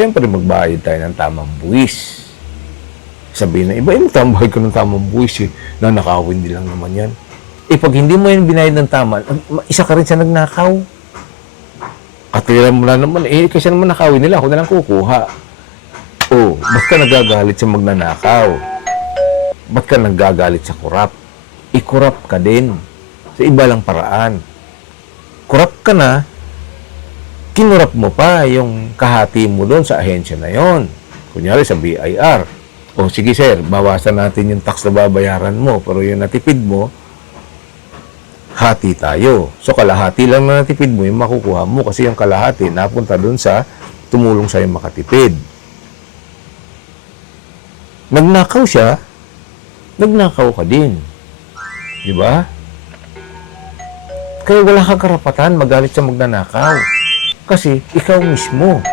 siyempre magbayad tayo ng tamang buwis. Sabihin na iba, magtambayad ko ng tamang buwis eh. Nanakawin din lang naman yan. Pag hindi mo yan binayad ng tama, isa ka rin sa nagnakaw. At tira mo na naman, kasi naman nakawin nila, ako na lang kukuha. Ba't ka nagagalit sa magnanakaw? Ba't ka nagagalit sa kurap? I-kurap ka din. Sa iba lang paraan. Kurap ka na, kinurap mo pa yung kahati mo doon sa ahensya na yon. Kunyari sa BIR. Sige sir, bawasan natin yung tax na babayaran mo, pero yung natipid mo, hati tayo. So, kalahati lang na natipid mo, yung makukuha mo kasi yung kalahati napunta dun sa tumulong sa'yo makatipid. Nagnakaw siya, nagnakaw ka din. Di ba? Kaya wala kang karapatan magalit sa magnanakaw. Kasi ikaw mismo